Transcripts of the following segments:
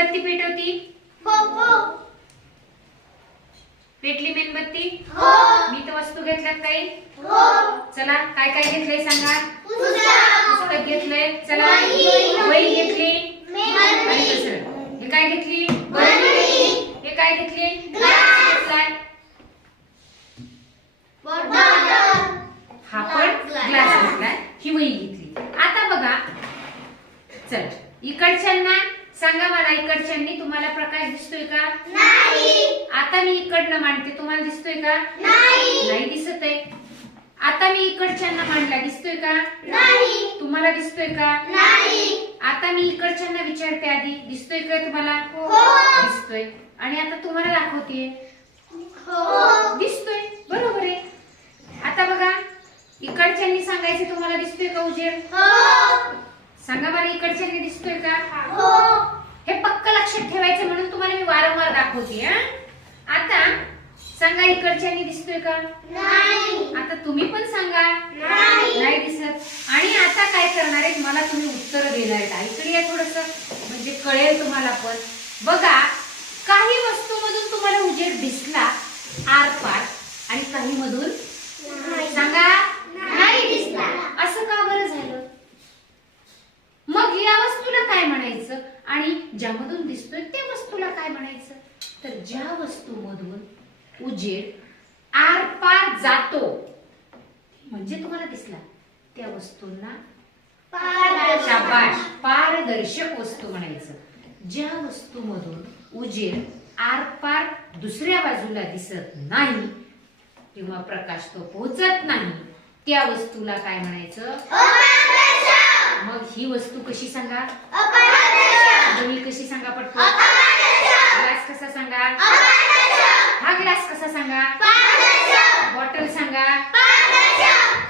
मेणबत्ती पेटवती? पेटली मेणबत्ती? मी तर वस्तू घेतल्यात काही? चला काय काय घेतलंय सांगा. पुस्तक घेतलंय. चला वही घेतली. हे काय घेतली? हे काय घेतली? हा पण ग्लास घेतलाय. ही वही घेतली. आता बघा चल इकडच्यांना सांगा मला, इकडच्यांनी तुम्हाला प्रकाश दिसतोय का? नाही. आता मी इकडनं मांडते, तुम्हाला दिसतोय का? नाही दिसत आहे. आता मी इकडच्यांना मांडला, दिसतोय का? नाही. तुम्हाला दिसतोय का? नाही. आता मी इकडच्यांना विचारते आधी, दिसतोय का तुम्हाला? दिसतोय. आणि आता तुम्हाला दाखवते, दिसतोय. बरोबर आहे. आता बघा इकडच्यांनी सांगायचे तुम्हाला दिसतोय का उजेड? सांगा मला इकडच्यांनी दिसतोय का? हे पक्क लक्षात ठेवायचं म्हणून तुम्हाला मी वारंवार दाखवते. आता सांगा इकडच्यांनी दिसतोय का? नाही. आता तुम्ही पण सांगा. नाही दिसत. आणि आता काय करणार आहे, मला तुम्ही उत्तर देणार आहे. इकडे या थोडस, म्हणजे कळेल तुम्हाला पण. बघा काही वस्तूमधून तुम्हाला उजेड दिसला आरपार आणि काही मधून सांगा नाही दिसला. असं का बरं झालं? मग या वस्तूला काय म्हणायचं आणि ज्यामधून दिसतोय त्या वस्तूला काय म्हणायचं? तर ज्या वस्तूमधून उजेड आरपार जातो म्हणजे तुम्हाला दिसला त्या वस्तूंना शाबाश पारदर्शक वस्तू म्हणायचं. ज्या वस्तूमधून उजेड आरपार दुसऱ्या बाजूला दिसत नाही किंवा प्रकाश तो पोहोचत नाही त्या वस्तूला काय म्हणायचं? मग ही वस्तू कशी सांगा? ही कशी सांगा पटकन? ग्लास कसा सांगा? हा ग्लास कसा सांगा? बॉटल सांगा?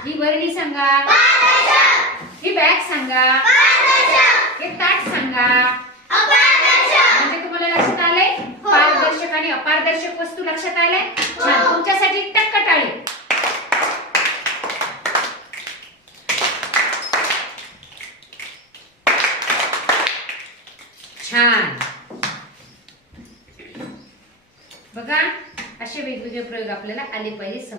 ही बरणी सांगा? ही बॅग सांगा? हे ताट सांगा? म्हणजे तुम्हाला लक्षात आलंय? पारदर्शक आणि अपारदर्शक वस्तू लक्षात आलंय? छान. तुमच्यासाठी टक्क टाळी. छान. बघा असे वेगवेगळे प्रयोग आपल्याला आले पाहिजे.